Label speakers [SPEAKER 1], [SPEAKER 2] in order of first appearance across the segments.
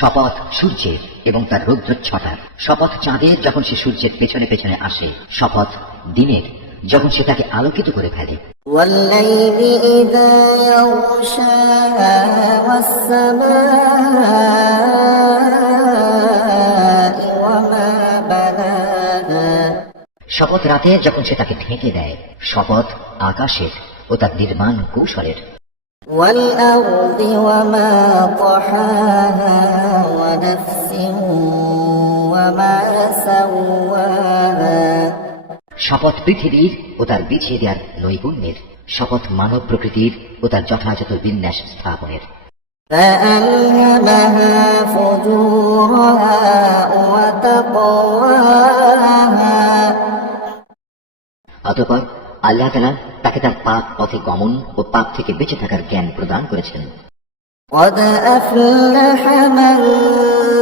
[SPEAKER 1] শপথ সূর্যের এবং তার রৌদ্রচ্ছটার শপথ চাঁদের যখন সে সূর্যের পেছনে পেছনে আসে শপথ দিনের যখন সে তাকে আলোকিত করে ফেলে
[SPEAKER 2] والليل إذا يغشاها والسماء وما بناها
[SPEAKER 1] শপথ রাতে যখন সে তাকে ঢেকে দেয় শপথ আকাশের ও তার নির্মাণ কৌশলের
[SPEAKER 2] والأرض وما طحاها ونفس وما سواها
[SPEAKER 1] শপথ পৃথিবীর ও তার বিছিয়ে দেওয়ার নৈপুণ্যের শপথ মানব প্রকৃতির ও তার যথাযথ বিন্যাস স্থাপনের
[SPEAKER 2] فألهمها فجورها وتقواها
[SPEAKER 1] অতঃপর আল্লাহ তালা তাকে তার পাপ পথে গমন ও পাপ থেকে বেঁচে থাকার জ্ঞান প্রদান করেছেন
[SPEAKER 2] قد أفلح من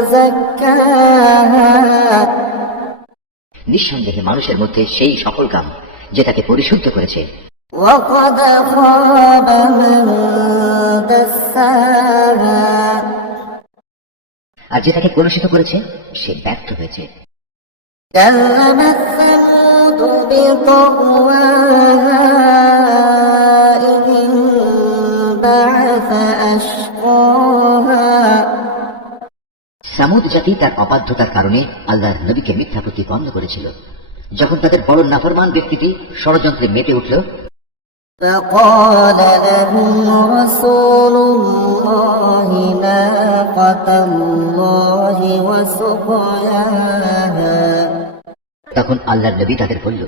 [SPEAKER 2] زكاها
[SPEAKER 1] নিঃসন্দেহে মানুষের মধ্যে সেই সফল কাম যে তাকে পরিশুদ্ধ করেছে
[SPEAKER 2] وقد خاب من دساها
[SPEAKER 1] আর যে তাকে কলুষিত করেছে সে ব্যর্থ হয়েছে
[SPEAKER 2] كذبت ثمود بطغواها إذ انبعث أشقاها
[SPEAKER 1] সামুদ জাতি তার অবাধ্যতার কারণে আল্লাহর নবীকে মিথ্যা প্রতিপন্ন করেছিল যখন তাদের বড় নাফরমান ব্যক্তিটি ষড়যন্ত্রে মেতে উঠল
[SPEAKER 2] فقال لهم رسول الله ناقة الله وسقياها
[SPEAKER 1] তখন আল্লাহর নবী তাদের বলল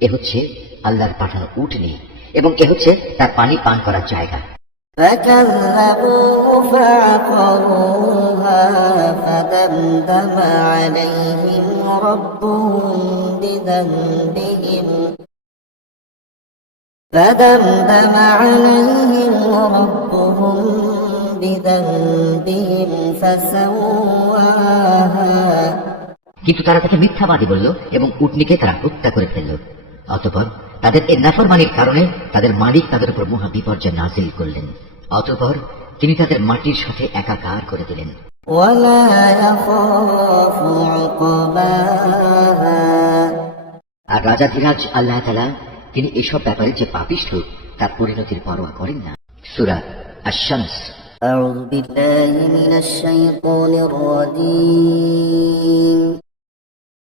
[SPEAKER 1] এ হচ্ছে আল্লাহর পাঠানো উঠনি এবং এ হচ্ছে তার পানি পান করার জায়গা
[SPEAKER 2] فكذبوه فعقروها فدمدم عليهم ربهم بذنبهم فدمدم عليهم ربهم بذنبهم فسواها
[SPEAKER 1] কিন্তু তারা তাকে মিথ্যাবাদী বলল এবং উটনিকে তারা হত্যা করে ফেলল অতপর তাদের এই নাফরমানির কারণে তাদের মালিক তাদের উপর মহা বিপর্যয় নাজিল করলেন অতপর তিনি তাদের মাটির সাথে একাকার করে দিলেন
[SPEAKER 2] ولا يخاف عقباها
[SPEAKER 1] আর রাজাধিরাজ আল্লাহ তালা তিনি এসব ব্যাপারে যে পাপিষ্ঠ তার পরিণতির পরোয়া করেন না সুরা আশামস
[SPEAKER 2] أعوذ بالله من الشيطان الرجيم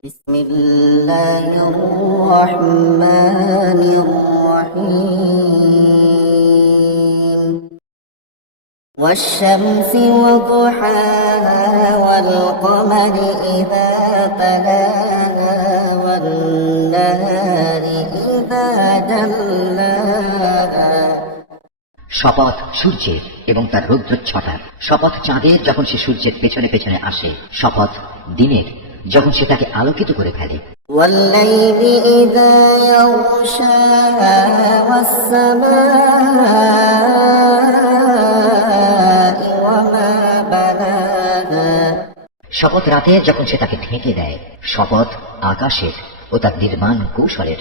[SPEAKER 2] بسم الله الرحمن الرحيم والشمس وضحاها والقمر إذا تلاها والنهار إذا جلاها
[SPEAKER 1] শপথ সূর্যের এবং তার রৌদ্রচ্ছটার শপথ চাঁদের যখন সে সূর্যের পেছনে পেছনে আসে শপথ দিনের যখন সে তাকে আলোকিত করে ফেলে
[SPEAKER 2] والليل إذا يغشاها والسماء وما بناها
[SPEAKER 1] শপথ রাতে যখন সে তাকে ঢেকে দেয় শপথ আকাশের ও তার নির্মাণ কৌশলের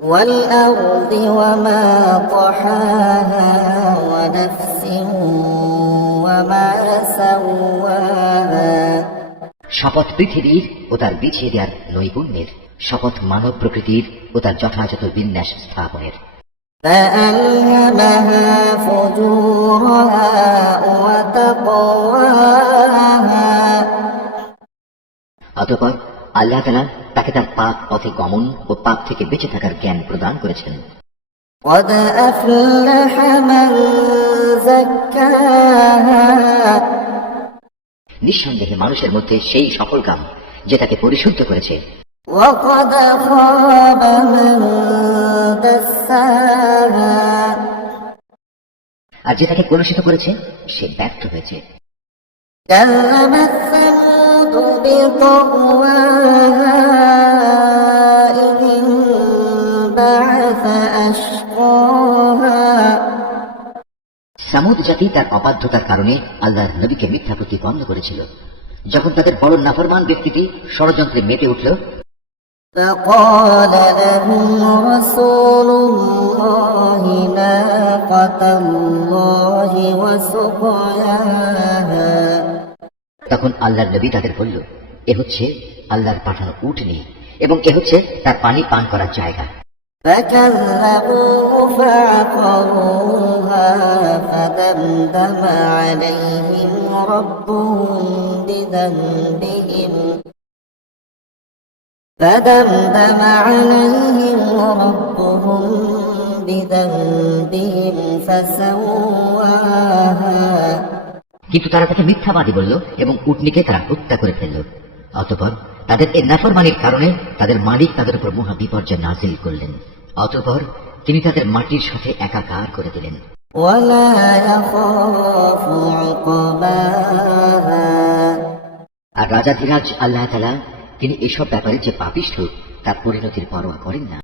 [SPEAKER 2] والأرض وما طحاها ونفس وما سواها
[SPEAKER 1] শপথ পৃথিবীর ও তার বিছিয়ে দেওয়ার নৈপুণ্যের শপথ মানব প্রকৃতির ও তার যথাযথ বিন্যাস স্থাপনের
[SPEAKER 2] فألهمها فجورها وتقواها
[SPEAKER 1] অতপর আল্লাহ তালা তাকে তার পাপ পথে গমন ও পাপ থেকে বেঁচে থাকার জ্ঞান প্রদান করেছেন
[SPEAKER 2] قد أفلح من زكاها
[SPEAKER 1] নিঃসন্দেহে মানুষের মধ্যে সেই সফল কাম যে তাকে পরিশুদ্ধ করেছে
[SPEAKER 2] وقد خاب من دساها
[SPEAKER 1] আর যে তাকে কলুষিত করেছে সে ব্যর্থ হয়েছে
[SPEAKER 2] كذبت بطغواها إذ انبعث أشقاها
[SPEAKER 1] সামুদ জাতি তার অবাধ্যতার কারণে আল্লাহর নবীকে মিথ্যা প্রতিপন্ন করেছিল যখন তাদের বড় নাফরমান ব্যক্তিটি ষড়যন্ত্রে মেতে উঠল
[SPEAKER 2] فقال لهم رسول الله ناقة الله وسقياها
[SPEAKER 1] তখন আল্লাহর নবী তাদের বলল এ হচ্ছে আল্লাহর পাঠানো উটনি এবং এ হচ্ছে তার পানি পান করার জায়গা
[SPEAKER 2] فكذبوه فعقروها فدمدم عليهم ربهم بذنبهم فدمدم عليهم ربهم بذنبهم فسواها
[SPEAKER 1] কিন্তু তারা তাকে মিথ্যাবাদী বলল এবং উটনিকে তারা হত্যা করে ফেলল অতপর তাদের এ নাফরমানির কারণে তাদের মালিক তাদের উপর মহা বিপর্যয় নাজিল করলেন। অতপর তিনি তাদের মাটির সাথে একাকার করে দিলেন। আর রাজা ধীরাজ আল্লাহ তিনি এসব ব্যাপারে যে পাপিষ্ঠ তার পরিণতির পরোয়া করেন না।